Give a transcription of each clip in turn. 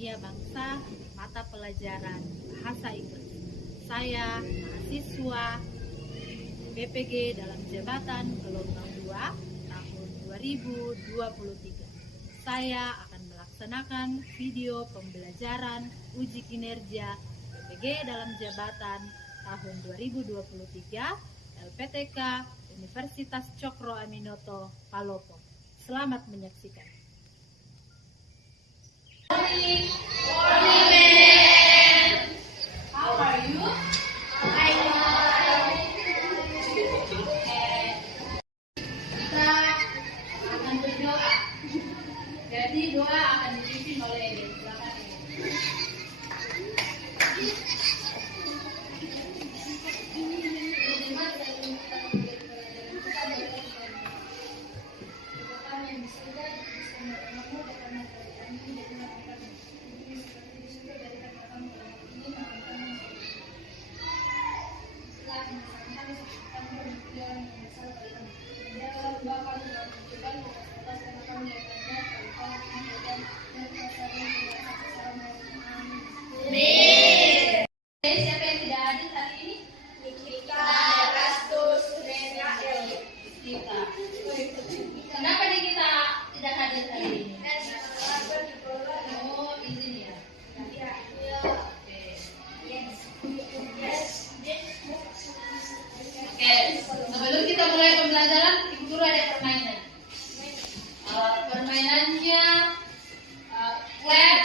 Dunia Bangsa mata pelajaran Bahasa Inggris. Saya mahasiswa PPG dalam jabatan gelombang 2 tahun 2023. Saya akan melaksanakan video pembelajaran uji kinerja PPG dalam jabatan tahun 2023 LPTK Universitas Cokro Aminoto, Palopo. Selamat menyaksikan. Morning. How are you? Kita akan berdoa. Jadi doa akan dipimpin oleh belakang ini. Siapa yang tidak hadir hari ini? Nikita, Rastus, Rena, Nikita. Kenapa Nikita tidak hadir hari ini? Oh, izin ya. Oke, sebelum kita mulai pembelajaran, dulu ada permainan. Permainannya clap,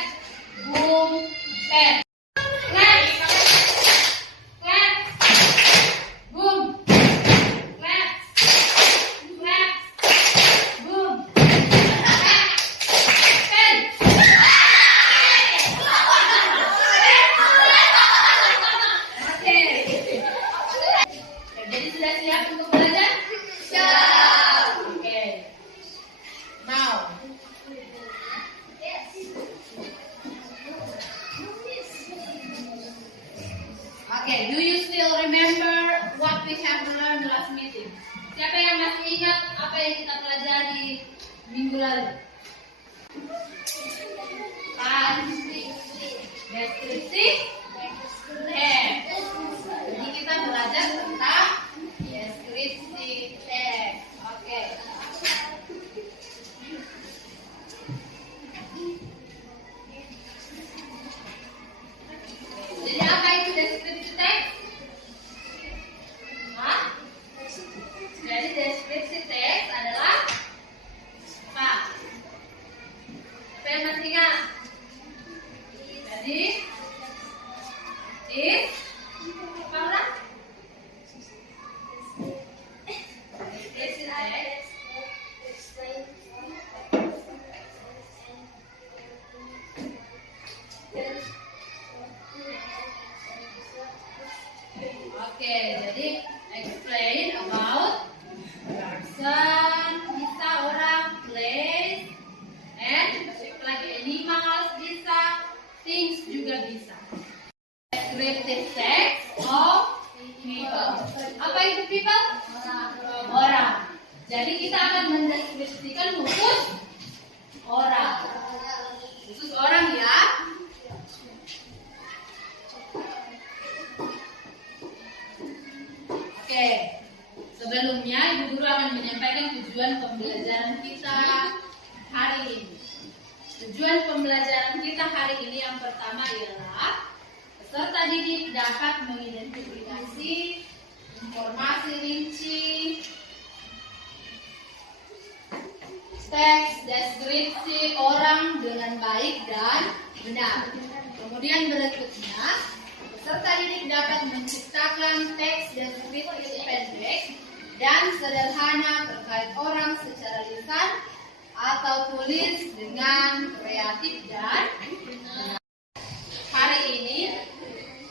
boom, pen. Jadi sudah siap untuk belajar? Siap. Oke. Now. Okay, do you still remember what we have learned last meeting? Siapa yang masih ingat apa yang kita pelajari minggu lalu? Deskripsi. Jadi kita belajar tentang deskripsi teks. Oke. Jadi apa itu deskripsi teks? Jadi deskripsi teks adalah apa? Apa yang masih ingat? Jadi apa orang? Deskripsi teks. Oke, jadi explain about person, bisa orang, place, and lagi animals bisa, things juga bisa. Descriptive text of people. Apa itu people? Orang. Jadi kita akan mendeskripsikan khusus orang. Khusus orang ya. Oke. Sebelumnya Ibu Guru akan menyampaikan tujuan pembelajaran kita hari ini. Tujuan pembelajaran kita hari ini yang pertama ialah peserta didik dapat mengidentifikasi informasi rinci teks deskripsi orang dengan baik dan benar. Kemudian berikutnya, peserta didik dapat menciptakan teks deskripsi pendek dan sederhana terkait orang secara lisan atau tulis dengan kreatif dan benar. Hari ini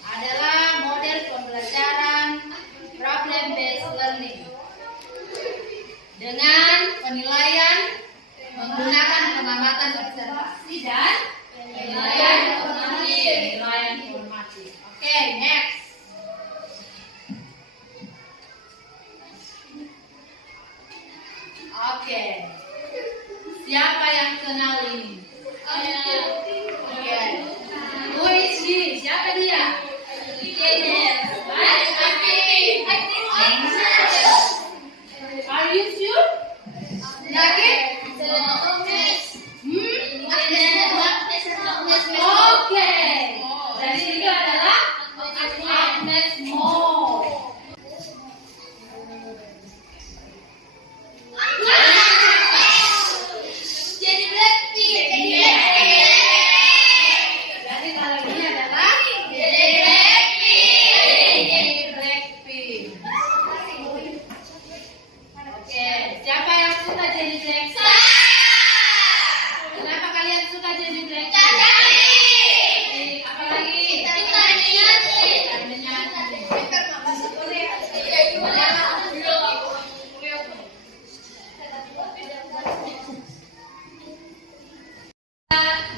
adalah model pembelajaran problem based learning dengan penilaian menggunakan pengamatan observasi dan penilaian formatif. Oke, next. Oke. Siapa yang kenal ini? Oke. Jadi itu adalah Agnes Mo. Jadi Blackpink. Jadi kalau ini adalah Blackpink. Oke, siapa yang suka jadi Blackpink? Kenapa kalian suka jadi Blackpink? Apa lagi?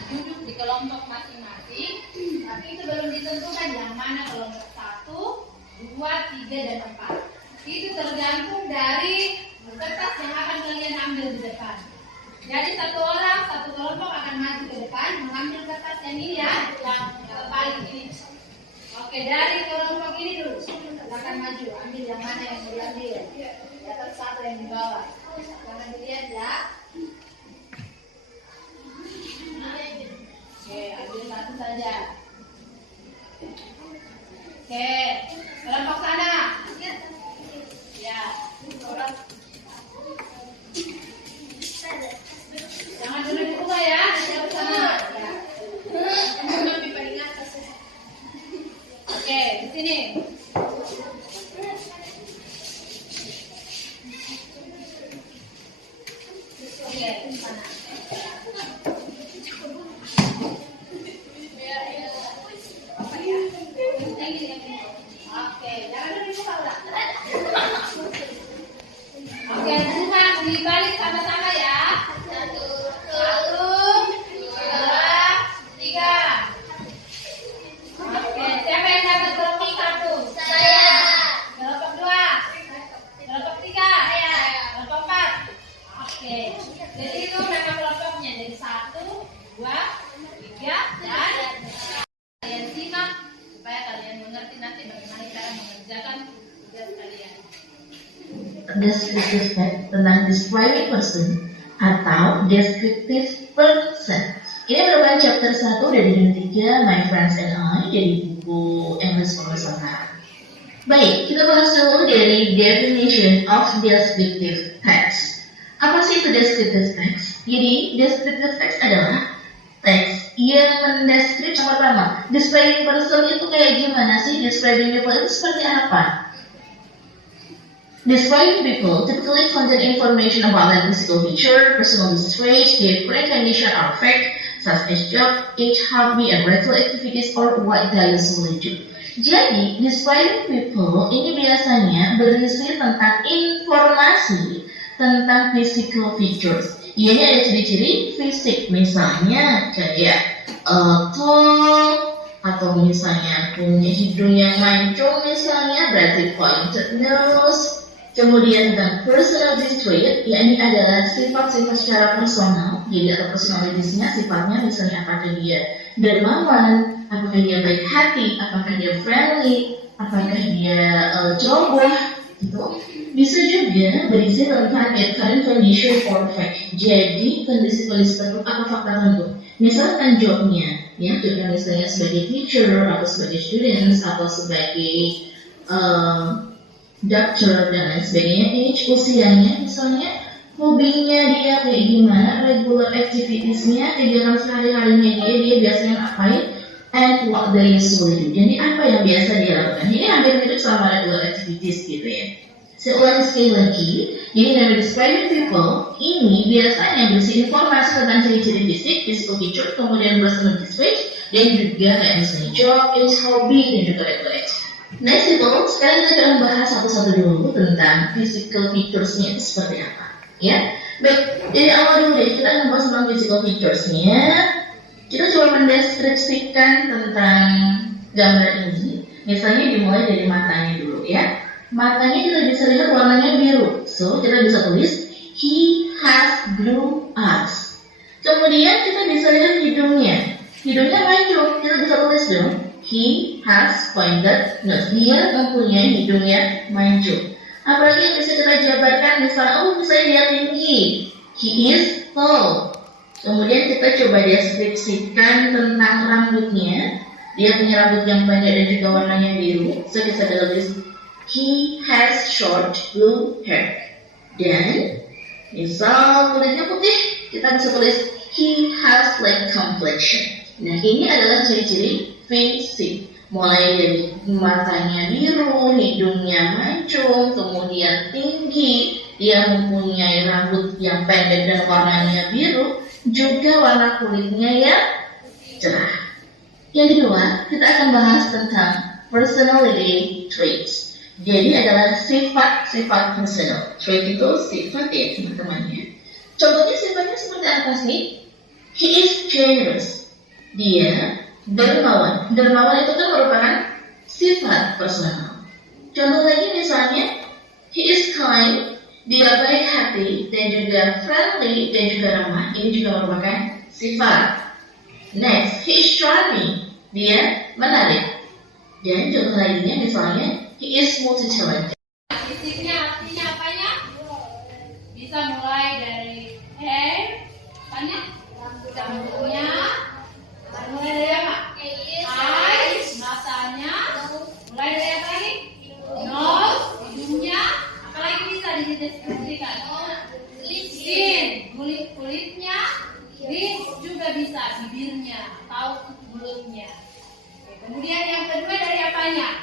Duduk di kelompok masing-masing, tapi itu belum ditentukan yang mana kelompok 1, 2, 3, dan 4. Itu tergantung dari kertas yang akan kalian ambil di depan. Jadi satu orang, satu kelompok akan maju ke depan mengambil kertas yang ini ya, yang terbalik ini. Oke, dari kelompok ini dulu, silakan maju, ambil yang mana yang mau diambil. Di atas satu yang di bawah. Jangan dilihat ya. Oke, ambil satu saja. Oke, kelompok sana. Ya, jangan dulu dibuka ya, nanti sana. Ya. Oke, di sini. Oke, di sana. Oke, jangan dulu dibuka udah. Oke, semua dibalik sama-sama ya. 1, 2, 3. Oke, siapa yang dapat kelompok 1? Saya. Kelompok 2? Kelompok 3? Saya. Kelompok 4? Oke, jadi itu nama kelompoknya. Jadi 1, 2, 3, dan kalian simak supaya kalian mengerti nanti bagaimana cara mengerjakan tugas kalian. Descriptive fact tentang describing person atau descriptive person. Ini merupakan chapter 1 dari unit 3 My Friends and I dari buku English Professional. Baik, kita bahas dulu dari definition of descriptive text. Apa sih itu descriptive text? Jadi, descriptive text adalah teks yang mendeskripsi. Yang pertama, describing person itu kayak gimana sih? Describing people itu seperti apa? Describing people typically contain information about their physical feature, personal traits, their current condition or fact, such as job, age, hobby, and regular activities, or what they usually do. Jadi, describing people ini biasanya berisi tentang informasi tentang physical features. Ianya ada ciri-ciri fisik, misalnya kayak tall, atau misalnya punya hidung yang mancung, misalnya berarti pointed nose. Kemudian tentang personality trait, ya ini adalah sifat-sifat secara personal, jadi atau personalitiesnya sifatnya misalnya apakah dia dermawan, apakah dia baik hati, apakah dia friendly, apakah dia ceroboh, gitu. Bisa juga berisi tentang current condition or fact, jadi kondisi-kondisi tertentu atau fakta tertentu. Misalkan jobnya, ya jobnya misalnya sebagai teacher atau sebagai students atau sebagai doctor dan lain sebagainya, age, usianya, misalnya hobinya dia kayak gimana, regular activitiesnya, kegiatan sehari-harinya dia biasanya ngapain, and what they usually do. Jadi apa yang biasa dia lakukan? Ini hampir mirip sama regular activities gitu ya. Saya ulangi sekali lagi, jadi dalam describing people ini biasanya berisi informasi tentang ciri-ciri fisik, physical feature, kemudian personality traits, dan juga kayak misalnya job, age, hobby, dan juga regular activity. Next itu, sekarang kita akan bahas satu-satu dulu tentang physical features-nya itu seperti apa, ya. Baik, dari awal dulu deh, kita akan bahas tentang physical features-nya. Kita coba mendeskripsikan tentang gambar ini. Misalnya dimulai dari matanya dulu, ya. Matanya kita bisa lihat warnanya biru, so kita bisa tulis he has blue eyes. Kemudian kita bisa lihat hidungnya mancung, kita bisa tulis dong. He has pointed nose. Dia mempunyai hidungnya mancung. Apalagi yang bisa kita jabarkan, misalnya, misalnya dia tinggi. He is tall. Kemudian kita coba deskripsikan tentang rambutnya. Dia punya rambut yang pendek dan juga warnanya biru. So kita tulis he has short blue hair. Dan misal kulitnya putih, kita bisa tulis he has light complexion. Nah, ini adalah ciri-ciri fisik. Mulai dari matanya biru, hidungnya mancung, kemudian tinggi, dia mempunyai rambut yang pendek dan warnanya biru, juga warna kulitnya yang cerah. Yang kedua, kita akan bahas tentang personality traits. Jadi adalah sifat-sifat personal. Trait itu sifat ya teman-teman ya. Contohnya sifatnya seperti apa sih? He is generous. Dia dermawan. Dermawan itu kan merupakan sifat personal. Contoh lagi misalnya, he is kind. Dia baik hati dan juga friendly dan juga ramah. Ini juga merupakan sifat. Next, he is charming. Dia menarik. Dan contoh lainnya misalnya, he is multi-talented. Fisiknya artinya apanya? Bisa mulai dari hair, apanya? Rambutnya, mulai dari apa? Eyes, matanya, mulai dari apa lagi? Nose, hidungnya, apalagi bisa dideskripsikan? Skin, kulitnya, lips juga bisa, bibirnya atau mulutnya. Kemudian yang kedua dari apanya?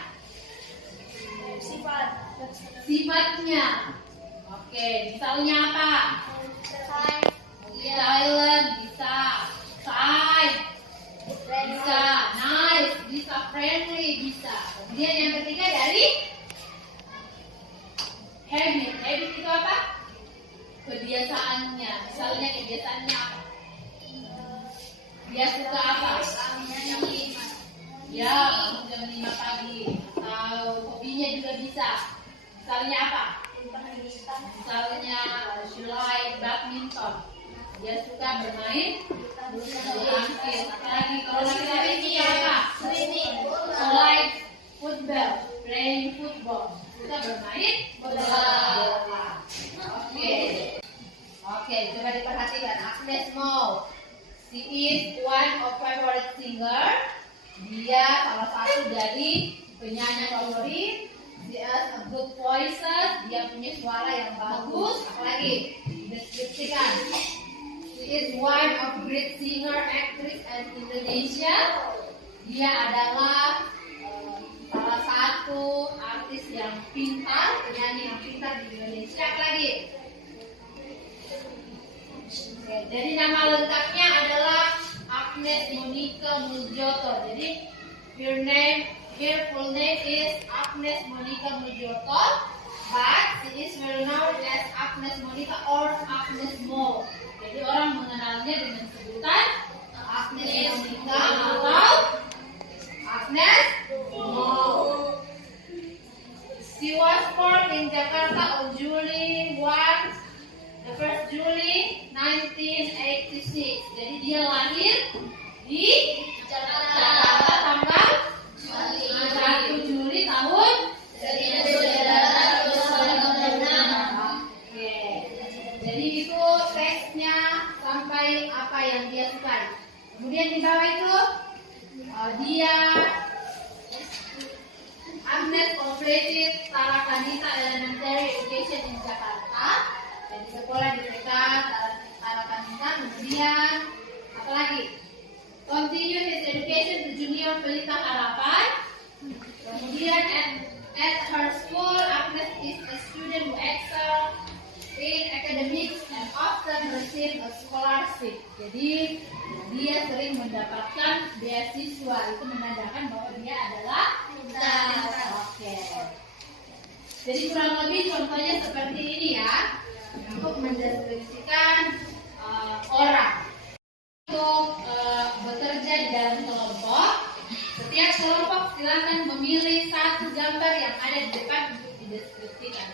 Sifatnya. Oke, misalnya apa? Silent, bisa. Shy, bisa. Nice, bisa. Friendly, bisa. Kemudian yang ketiga dari habit. Habit itu apa? Kebiasaannya. Misalnya kebiasaannya apa? Dia suka apa? Ya, bangun jam 5 pagi. Atau hobinya juga bisa. Misalnya apa? Misalnya she like badminton. Dia suka bermain bulu tangkis. Apalagi kalau laki-laki suka apa? She like football, playing football. Suka bermain bola. Oke, coba diperhatikan. Agnes Mo. She is one of favorite singer. Dia salah satu dari penyanyi favorit. Dia has a good voices. Dia punya suara yang bagus. Apalagi deskripsikan. She is one of great singer, actress and Indonesia. Dia adalah salah satu artis yang pintar, penyanyi yang pintar di Indonesia. Apalagi? Oke, jadi nama lengkapnya adalah Agnes Monica Muljoto. Jadi her full name is Agnes Monica Muljoto, but she is well known as Agnes Monica or Agnes Mo. Jadi orang mengenalnya dengan sebutan Agnes Monica atau Agnes Mo. She was born in Jakarta on July 1st Juli 1986. Jadi dia lahir di Jakarta tanggal 1 Juli tahun 1996. Oke. Jadi itu teksnya sampai apa yang dia sukai. Kemudian di bawah itu dia Agnes completed Tarakanita Elementary Education in Jakarta. Jadi sekolah di TK Tarakanita. Kemudian apalagi? Continue his education to Junior Pelita Harapan. Kemudian at her school, Agnes is a student who excels in academics and often receive a scholarship. Jadi dia sering mendapatkan beasiswa. Itu menandakan bahwa dia adalah pintar. Oke. Jadi kurang lebih contohnya seperti ini ya, untuk mendeskripsikan orang. Untuk bekerja di dalam kelompok, setiap kelompok silakan memilih satu gambar yang ada di depan untuk dideskripsikan.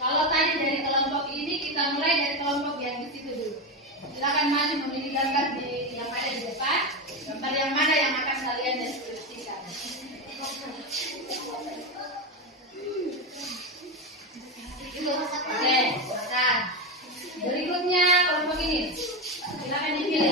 Kalau tadi dari kelompok ini, kita mulai dari kelompok yang di situ dulu. Silakan maju memilih gambar yang ada di depan. Gambar yang mana yang akan kalian deskripsikan? Oke, nah berikutnya kelompok ini. Silakan dipilih.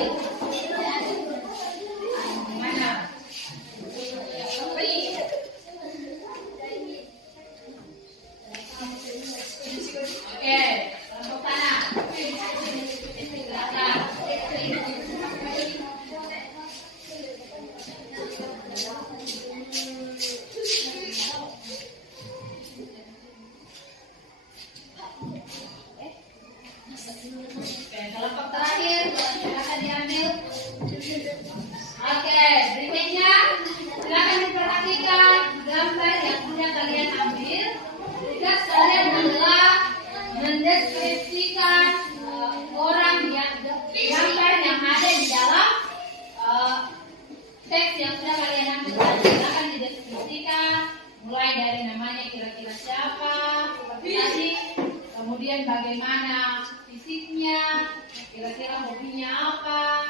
kemudian bagaimana fisiknya, kira-kira hobinya apa,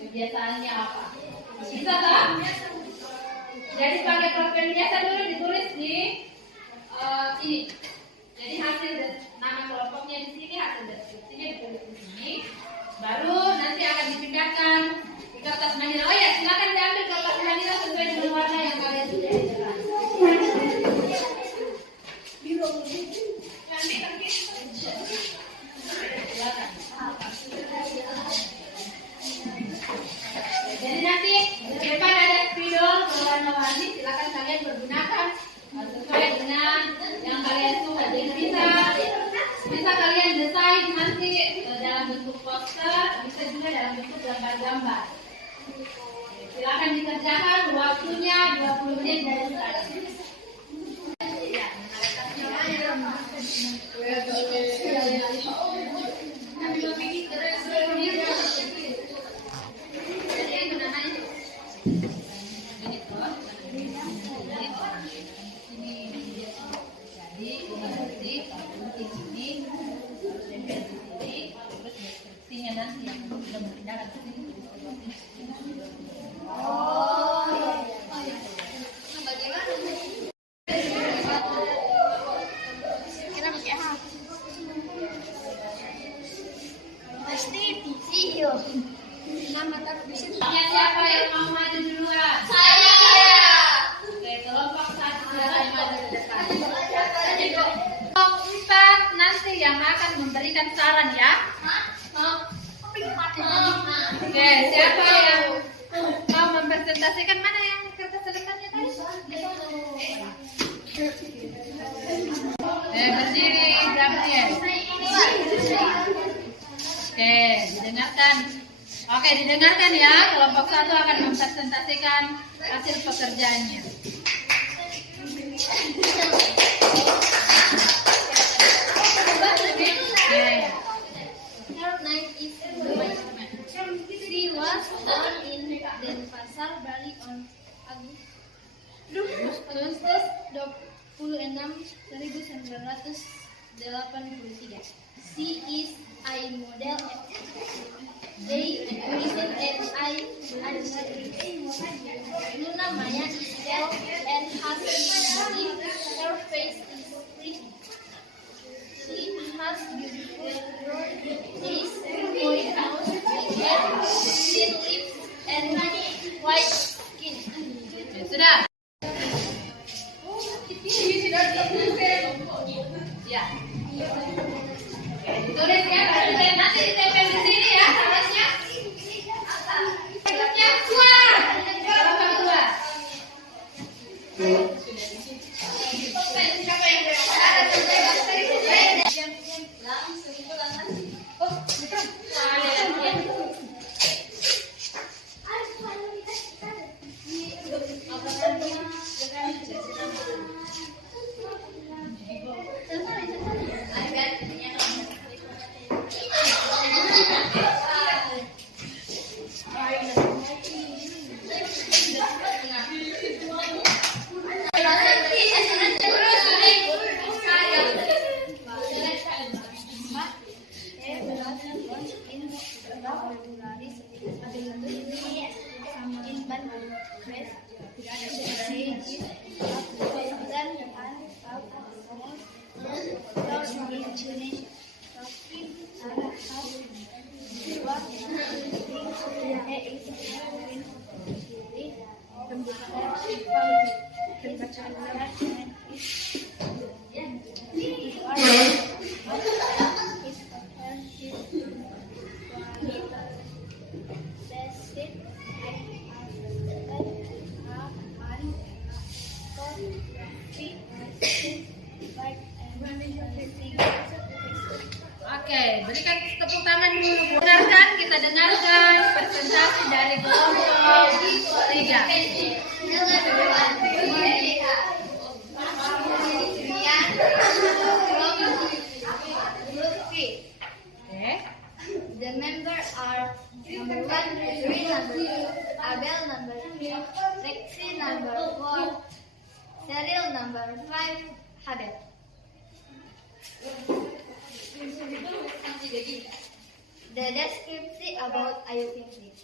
kebiasaannya apa. Bisa tak? Jadi pakai pulpen biasa dulu ditulis di sini. Jadi hasil nama kelompoknya di sini, hasil deskripsinya ditulis di sini. Baru nanti akan dipindahkan di kertas manila. Oh ya, silakan diambil kertas manila sesuai dengan warna yang kalian sudah diserah. Silakan. Jadi nanti di depan ada spidol berwarna-warni, silakan kalian pergunakan sesuai dengan yang kalian suka. Jadi bisa kalian desain nanti dalam bentuk poster, bisa juga dalam bentuk gambar-gambar. Silakan dikerjakan, waktunya 20 menit dari sekarang. Siapa yang mau maju duluan? Saya. Oke, kelompok 1 silakan maju ke depan. Kelompok 4 nanti yang akan memberikan saran ya. Oke, siapa yang mau mempresentasikan, mana yang kertas sedepannya tadi? Berdiri, Gabriel. Oke, didengarkan. Oke, didengarkan ya. Kelompok 1 akan mempresentasikan hasil pekerjaannya. Her name is Dumai. She was born in Denpasar, Bali on Agustus 26, 1983. She is a model reason and I Luna Maya is tall and has body. Her face is pretty. She has beautiful eyes, point nose, and thin lips, and white skin. Sudah. Ya. Tulis ya, nanti ditempel di sini ya, harusnya. Yang keluar. Oke, berikan tepuk tangan dulu. Dengarkan, kita dengarkan presentasi dari kelompok 3. The members are number 1, Riri number 2, Abel number 3, Lexi number 4, Cheryl number 5, Habel. The description about Ayu Ting Ting.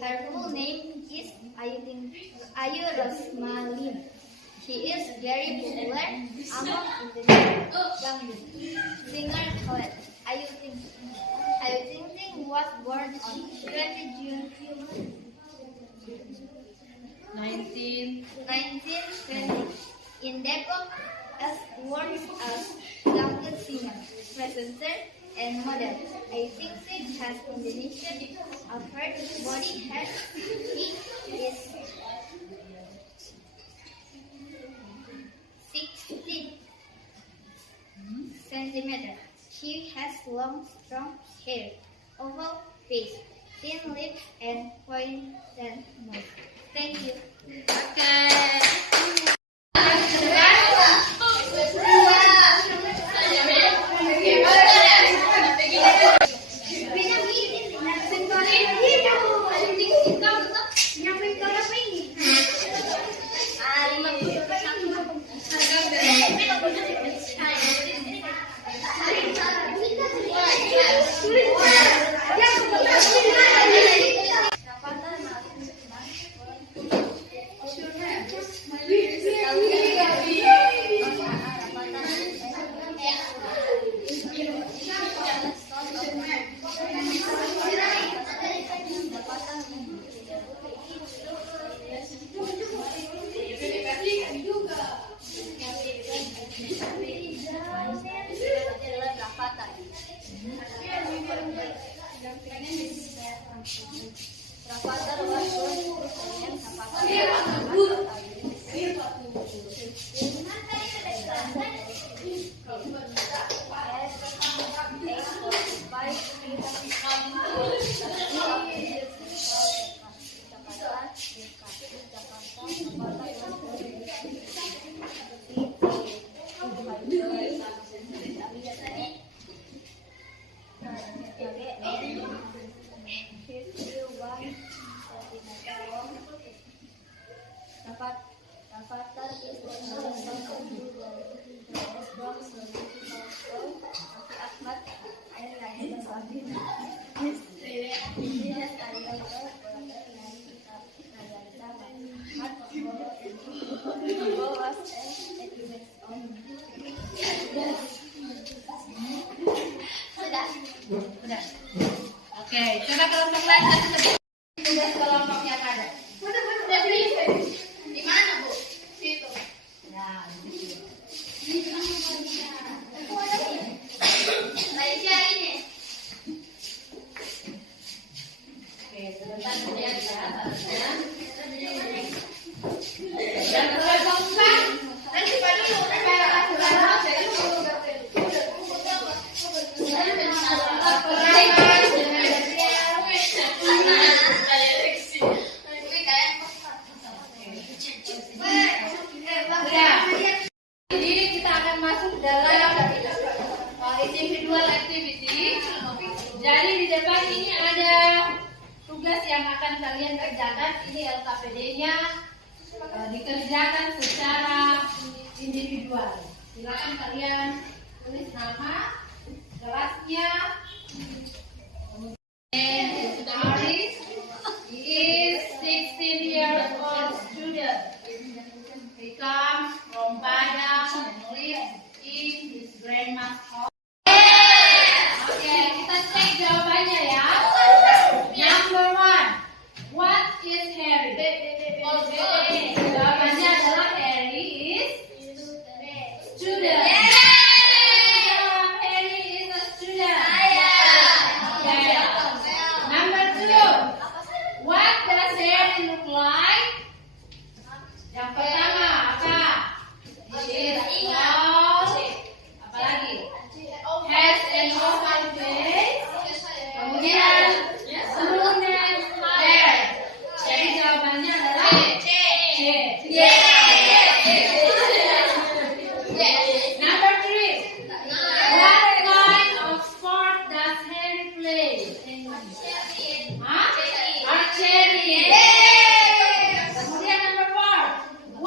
Her full name is Ayu Rosmalin. She is very popular among Indonesian young singer called Ayu Ting Ting. Ayu Ting Ting was born on 20 June 1920 in Depok as works as dangdut singer, presenter, and model. Ayu Ting Ting has Indonesian upper body height. He is 60 centimeters. She has long, strong hair, oval face, thin lips, and pointed nose. Thank you. Oke, coba kelompok lain satu tugas kelompok yang ada. Di mana, Bu? Situ. Nah, di situ. Malaysia ini. Oke, sebentar lihat ya. Dan kelompok nanti pada dulu. Individual activity. Jadi di depan ini ada tugas yang akan kalian kerjakan. Ini LKPD-nya dikerjakan secara individual. Silakan kalian tulis nama, kelasnya. Kemudian Aris, he is 16 years old student. He comes from Padang and lives in his grandma's house. Kita cek jawabannya ya. Number 1, what is Harry? Jawabannya adalah Harry is student. Harry is a student. Number 2, what does Harry look like? Yang pertama apa? He is tall. Apalagi? Has an oval face. Kemudian brunette hair. Jadi jawabannya adalah C. Number 3. What kind of sport does Harry play? Archery. Kemudian number 4.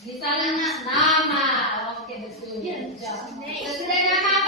Di sana nama. Oke, betul. Sudah nama